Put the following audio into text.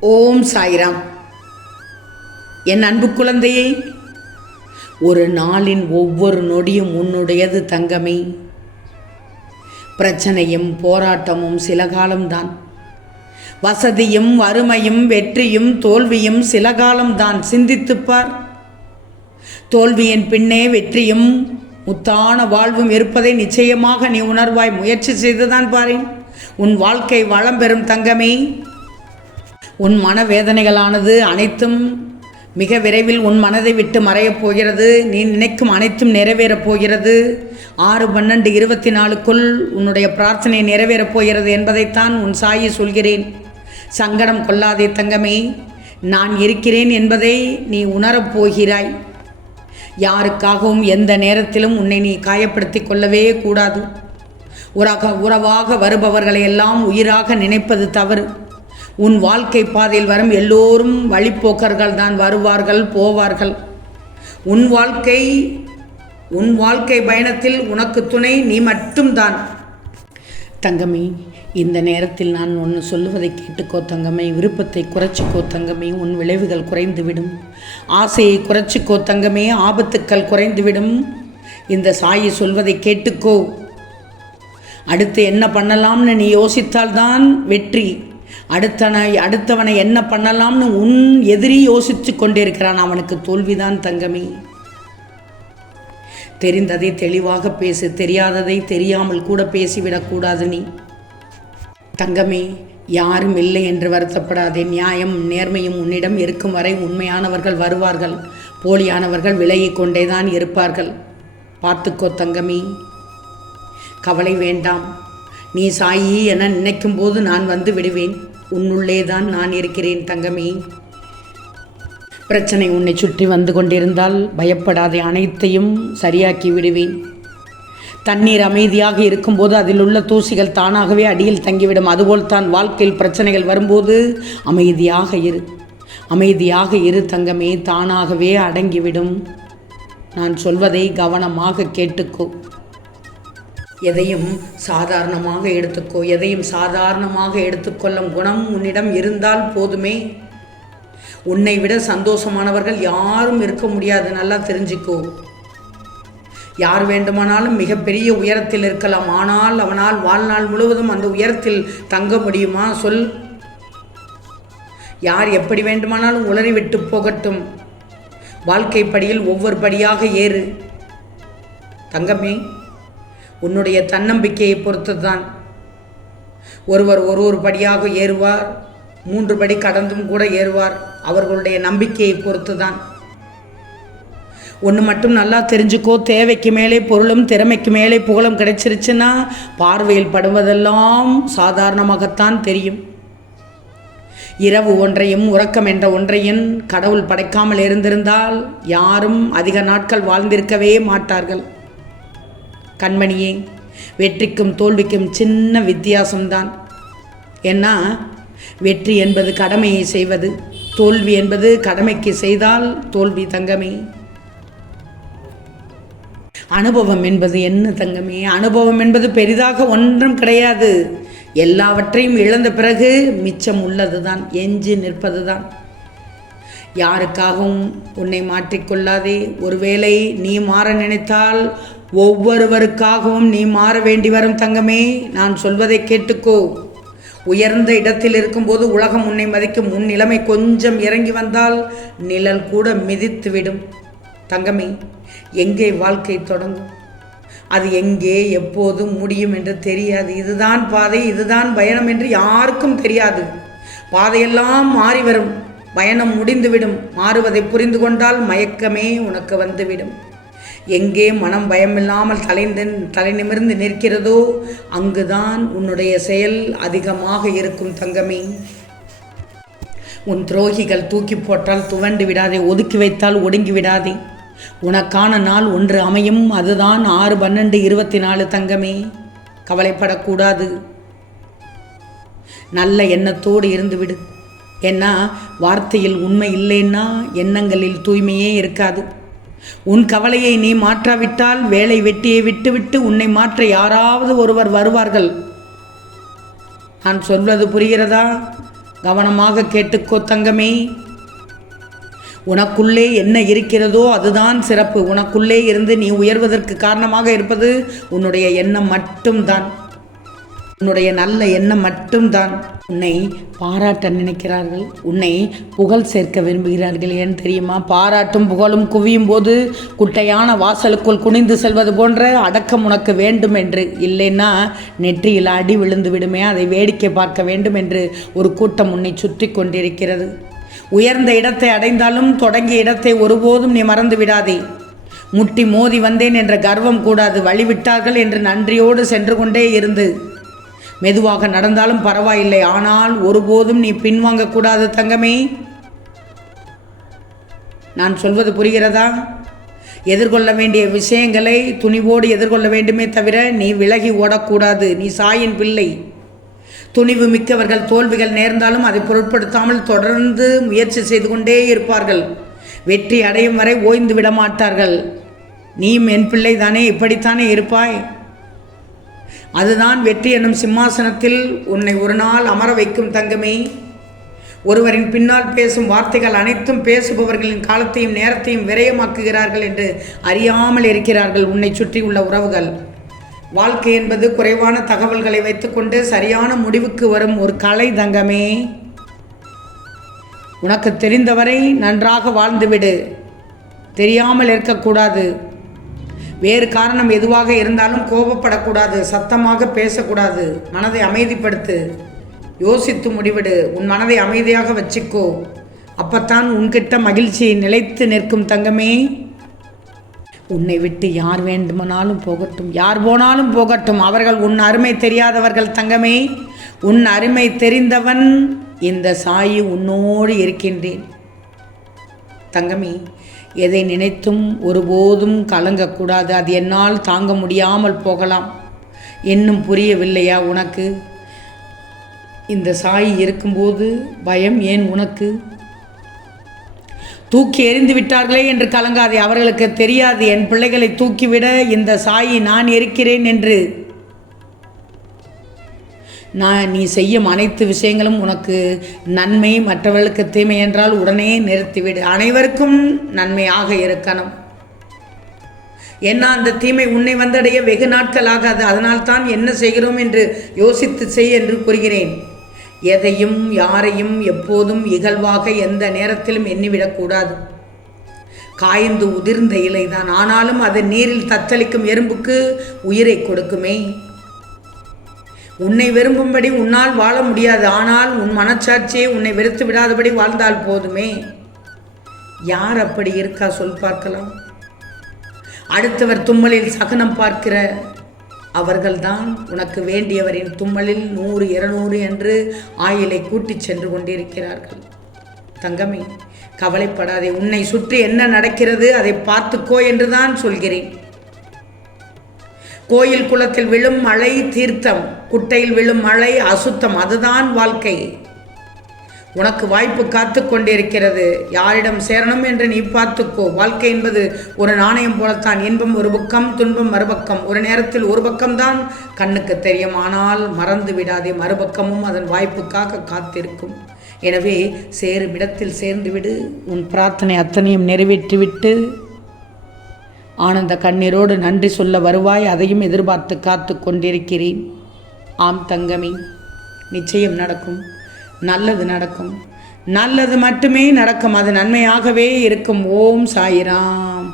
ஓம் சாய்ராம். என் அன்பு குழந்தையே ஒரு நாளின் ஒவ்வொரு நொடியும் உன்னுடையது தங்கமே. பிரச்சனையும் போராட்டமும் சில காலம்தான். வசதியும் வறுமையும் வெற்றியும் தோல்வியும் சில காலம்தான். சிந்தித்துப் பார். தோல்வியின் பின்னே வெற்றியும் முத்தான வாழ்வும் இருப்பதை நிச்சயமாக நீ உணர்வாய். முயற்சி செய்துதான் பாரேன். உன் வாழ்க்கை வளம் பெறும் தங்கமே. உன் மனவேதனைகளானது அனைத்தும் மிக விரைவில் உன் மனதை விட்டு மறையப் போகிறது. நீ நினைக்கும் அனைத்தும் நிறைவேறப் போகிறது. ஆறு பன்னெண்டு இருபத்தி நாலுக்குள் உன்னுடைய பிரார்த்தனை நிறைவேறப் போகிறது என்பதைத்தான் உன் சாயி சொல்கிறேன். சங்கடம் கொள்ளாதே தங்கமே. நான் இருக்கிறேன் என்பதை நீ உணரப் போகிறாய். யாருக்காகவும் எந்த நேரத்திலும் உன்னை நீ காயப்படுத்திக் கொள்ளவே கூடாது. உறக உறவாக வருபவர்களை எல்லாம் உயிராக நினைப்பது தவறு. உன் வாழ்க்கை பாதையில் வரும் எல்லோரும் வழிப்போக்கர்கள் தான் வருவார்கள் போவார்கள். உன் வாழ்க்கை உன் வாழ்க்கை பயணத்தில் உனக்கு துணை நீ மட்டும்தான். தங்கமே இந்த நேரத்தில் நான் ஒன்று சொல்லுவதை கேட்டுக்கோ தங்கமே விருப்பத்தை குறைச்சிக்கோ தங்கமே உன் விளைவுகள் குறைந்துவிடும். ஆசையை குறைச்சிக்கோ தங்கமே ஆபத்துக்கள் குறைந்துவிடும். இந்த சாயி சொல்வதை கேட்டுக்கோ. அடுத்து என்ன பண்ணலாம்னு நீ யோசித்தால்தான் வெற்றி. அடுத்தனை அடுத்தவனை என்ன பண்ணலாம்னு உன் எதிரி யோசித்து கொண்டிருக்கிறான். அவனுக்கு தோல்விதான் தங்கமே. தெரிந்ததை தெளிவாக பேசு. தெரியாததை தெரியாமல் கூட பேசிவிடக்கூடாது நீ. தங்கமே யாரும் இல்லை என்று வருத்தப்படாதே. நியாயம் நேர்மையும் உன்னிடம் இருக்கும் வரை உண்மையானவர்கள் வருவார்கள். போலியானவர்கள் விலகிக் கொண்டேதான் இருப்பார்கள். பார்த்துக்கோ தங்கமே. கவலை வேண்டாம். நீ சாயி என நினைக்கும் போது நான் வந்து விடுவேன். உன்னுள்ளே தான் நான் இருக்கிறேன் தங்கமே. பிரச்சனை உன்னை சுற்றி வந்து கொண்டிருந்தால் பயப்படாதே அனைத்தையும் சரியாக்கி விடுவேன். தண்ணீர் அமைதியாக இருக்கும்போது அதில் உள்ள தூசிகள் தானாகவே அடியில் தங்கிவிடும். அதுபோல் தான் வாழ்க்கையில் பிரச்சனைகள் வரும்போது அமைதியாக இரு. அமைதியாக இரு தங்கமே தானாகவே அடங்கிவிடும். நான் சொல்வதை கவனமாக கேட்டுக்கோ. எதையும் சாதாரணமாக எடுத்துக்கோ எதையும் சாதாரணமாக எடுத்துக்கொள்ளும் குணம் உன்னிடம் இருந்தால் போதுமே. உன்னை விட சந்தோஷமானவர்கள் யாரும் இருக்க முடியாது நல்லா தெரிஞ்சுக்கோ. யார் வேண்டுமானாலும் மிகப்பெரிய உயரத்தில் இருக்கலாம் ஆனால் அவனால் வாழ்நாள் முழுவதும் அந்த உயரத்தில் தங்க முடியுமா? சொல். யார் எப்படி வேண்டுமானாலும் உளறி விட்டு போகட்டும். வாழ்க்கை படியில் ஒவ்வொரு படியாக ஏறு. தங்கமே உன்னுடைய தன்னம்பிக்கையை பொறுத்துதான் ஒருவர் ஒரு ஒரு படியாக ஏறுவார் மூன்று படி கடந்தும் கூட ஏறுவார் அவர்களுடைய நம்பிக்கையை பொறுத்துதான். ஒன்று மட்டும் நல்லா தெரிஞ்சுக்கோ தேவைக்கு மேலே பொருளும் திறமைக்கு மேலே புகழும் கிடைச்சிருச்சுன்னா பார்வையில் படுவதெல்லாம் சாதாரணமாகத்தான் தெரியும். இரவு ஒன்றையும் உறக்கம் என்ற ஒன்றையும் கடவுள் படைக்காமல் இருந்திருந்தால் யாரும் அதிக நாட்கள் வாழ்ந்திருக்கவே மாட்டார்கள். கண்மணியே வெற்றிக்கும் தோல்விக்கும் சின்ன வித்தியாசம்தான். ஏன்னா வெற்றி என்பது கடமையை செய்வது தோல்வி என்பது கடமைக்கு செய்தால் தோல்வி தங்கமே. அனுபவம் என்பது என்ன தங்கமே? அனுபவம் என்பது பெரிதாக ஒன்றும் கிடையாது. எல்லாவற்றையும் இழந்த பிறகு மிச்சம் உள்ளதுதான் எஞ்சி நிற்பதுதான். யாருக்காகவும் உன்னை மாற்றிக்கொள்ளாதே ஒருவேளை நீ மாற நினைத்தால் ஒவ்வொருவருக்காகவும் நீ மாற வேண்டி வரும் தங்கமே நான் சொல்வதை கேட்டுக்கோ. உயர்ந்த இடத்தில் இருக்கும்போது உலகம் உன்னை மதிக்கும். உன் நிலைமை கொஞ்சம் இறங்கி வந்தால் நிழல் கூட மிதித்துவிடும். தங்கமே எங்கே வாழ்க்கை தொடங்கும்? அது எங்கே எப்போதும் முடியும் என்று தெரியாது. இதுதான் பாதை இதுதான் பயணம் என்று யாருக்கும் தெரியாது. பாதையெல்லாம் மாறி வரும். பயணம் முடிந்துவிடும். மாறுவதை புரிந்து கொண்டால் மயக்கமே உனக்கு வந்துவிடும். எங்கே மனம் பயமில்லாமல் தலைந்து தலை நிமிர்ந்து நிற்கிறதோ அங்குதான் உன்னுடைய செயல் அதிகமாக இருக்கும் தங்கமே. உன் துரோகிகள் தூக்கி போட்டால் துவண்டு விடாதே ஒதுக்கி வைத்தால் ஒடுங்கி விடாதே. உனக்கான நாள் ஒன்று அமையும் அதுதான் ஆறு பன்னெண்டு இருபத்தி நாலு தங்கமே. கவலைப்படக்கூடாது. நல்ல எண்ணத்தோடு இருந்துவிடு. ஏன்னா வார்த்தையில் உண்மை இல்லைன்னா எண்ணங்களில் தூய்மையே இருக்காது. உன் கவலையை நீ மாற்றாவிட்டால் வேலை வெட்டியை விட்டுவிட்டு உன்னை மாற்ற யாராவது ஒருவர் வருவார்கள். நான் சொல்வது புரிகிறதா? கவனமாக கேட்டுக்கோ தங்கமே. உனக்குள்ளே என்ன இருக்கிறதோ அதுதான் சிறப்பு. உனக்குள்ளே இருந்து நீ உயர்வதற்கு காரணமாக இருப்பது உன்னுடைய எண்ணம் மட்டும்தான். உன்னுடைய நல்ல எண்ணம் மட்டும்தான். உன்னை பாராட்ட நினைக்கிறார்கள். உன்னை புகழ் சேர்க்க விரும்புகிறார்கள் ஏன் தெரியுமா? பாராட்டும் புகழும் குவியும் போது குட்டையான வாசலுக்குள் குனிந்து செல்வது போன்ற அடக்கம் உனக்கு வேண்டும் என்று. இல்லைன்னா நெற்றியில் அடி விழுந்து விடுமே அதை வேடிக்கை பார்க்க வேண்டும் என்று ஒரு கூட்டம் உன்னை சுற்றி கொண்டிருக்கிறது. உயர்ந்த இடத்தை அடைந்தாலும் தொடங்கிய இடத்தை ஒருபோதும் நீ மறந்து விடாதே. முட்டி மோதி வந்தேன் என்ற கர்வம் கூடாது. வழிவிட்டார்கள் என்று நன்றியோடு சென்று கொண்டே இருந்து. மெதுவாக நடந்தாலும் பரவாயில்லை. ஆனால் ஒருபோதும் நீ பின்வாங்கக்கூடாது தங்கமே. நான் சொல்வது புரிகிறதா? எதிர்கொள்ள வேண்டிய விஷயங்களை துணிவோடு எதிர்கொள்ள வேண்டுமே தவிர நீ விலகி ஓடக்கூடாது. நீ சாயின் பிள்ளை. துணிவு மிக்கவர்கள் தோல்விகள் நேர்ந்தாலும் அதை பொருட்படுத்தாமல் தொடர்ந்து முயற்சி செய்து கொண்டே இருப்பார்கள். வெற்றி அடையும் வரை ஓய்ந்து விட மாட்டார்கள் நீயும் என் பிள்ளை தானே இப்படித்தானே இருப்பாய்? அதுதான் வெற்றி எனும் சிம்மாசனத்தில் உன்னை ஒரு நாள் அமர வைக்கும் தங்கமே. ஒருவரின் பின்னால் பேசும் வார்த்தைகள் அனைத்தும் பேசுபவர்களின் காலத்தையும் நேரத்தையும் விரயமாக்குகிறார்கள் என்று அறியாமல் இருக்கிறார்கள் உன்னை சுற்றியுள்ள உறவுகள். வாழ்க்கை என்பது குறைவான தகவல்களை வைத்துக்கொண்டு சரியான முடிவுக்கு வரும் ஒரு கலை தங்கமே. உனக்கு தெரிந்தவரை நன்றாக வாழ்ந்துவிடு. தெரியாமல் இருக்கக்கூடாது. வேறு காரணம் எதுவாக இருந்தாலும் கோபப்படக்கூடாது சத்தமாக பேசக்கூடாது. மனதை அமைதிப்படுத்து. யோசித்து முடிவிடு. உன் மனதை அமைதியாக வச்சுக்கோ. அப்பத்தான் உன்கிட்ட மகிழ்ச்சி நிலைத்து நிற்கும் தங்கமே. உன்னை விட்டு யார் வேண்டுமானாலும் போகட்டும். யார் போனாலும் போகட்டும். அவர்கள் உன் அருமை தெரியாதவர்கள் தங்கமே. உன் அருமை தெரிந்தவன் இந்த சாயி உன்னோடு இருக்கின்றேன். தங்கமே எதை நினைத்தும் ஒருபோதும் கலங்கக்கூடாது. அது என்னால் தாங்க முடியாமல் போகலாம். இன்னும் புரியவில்லையா உனக்கு? இந்த சாயி இருக்கும்போது பயம் ஏன் உனக்கு? தூக்கி எறிந்து விட்டார்களே என்று கலங்காதே. அவர்களுக்கு தெரியாது. என் பிள்ளைகளை தூக்கிவிட இந்த சாயி நான் இருக்கிறேன் என்று. நான் நீ செய்யும் அனைத்து விஷயங்களும் உனக்கு நன்மை மற்றவர்களுக்கு தீமை என்றால் உடனே நிறுத்திவிடு. அனைவருக்கும் நன்மையாக இருக்கணும். ஏன்னா அந்த தீமை உன்னை வந்தடைய வெகு நாட்கள் ஆகாது. அதனால்தான் என்ன செய்கிறோம் என்று யோசித்து செய் என்று கூறுகிறேன். எதையும் யாரையும் எப்போதும் இகழ்வாக எந்த நேரத்திலும் எண்ணிவிடக்கூடாது காய்ந்து உதிர்ந்த இலைதான். ஆனாலும் அது நீரில் தத்தளிக்கும் எறும்புக்கு உயிரை கொடுக்குமே. உன்னை விரும்பும்படி உன்னால் வாழ முடியாது. ஆனால் உன் மனச்சாட்சியை உன்னை வெறுத்து விடாதபடி வாழ்ந்தால் போதுமே. யார் அப்படி இருக்கா? சொல் பார்க்கலாம். அடுத்தவர் தும்மலில் சகனம் பார்க்கிற அவர்கள்தான் உனக்கு வேண்டியவரின் தும்மலில் நூறு இருநூறு என்று ஆயிலை கூட்டிச் சென்று கொண்டிருக்கிறார்கள். தங்கமே கவலைப்படாதே. உன்னை சுற்றி என்ன நடக்கிறது? அதை பார்த்துக்கோ என்றுதான் சொல்கிறேன். கோயில் குளத்தில் விழும் மழை தீர்த்தம் குட்டையில் விழும் மழை அசுத்தம் அதுதான் வாழ்க்கை. உனக்கு வாய்ப்பு காத்து கொண்டிருக்கிறது. யாரிடம் சேரணும் என்று நீ பார்த்துக்கோ. வாழ்க்கை என்பது ஒரு நாணயம் போலத்தான். இன்பம் ஒரு பக்கம் துன்பம் மறுபக்கம். ஒரு நேரத்தில் ஒரு பக்கம்தான் கண்ணுக்கு தெரியும். ஆனால் மறந்து விடாதே மறுபக்கமும் அதன் வாய்ப்புக்காக காத்திருக்கும். எனவே சேரும் இடத்தில் சேர்ந்து விடு உன் பிரார்த்தனை அத்தனையும் நிறைவேற்றிவிட்டு ஆனந்த கண்ணீரோடு நன்றி சொல்ல வருவாய் அதையும் எதிர்பார்த்து காத்து கொண்டிருக்கிறேன். ஆம் தங்கமே நிச்சயம் நடக்கும். நல்லது நடக்கும். நல்லது மட்டுமே நடக்கும். அது நன்மையாகவே இருக்கும். ஓம் சாயிராம்.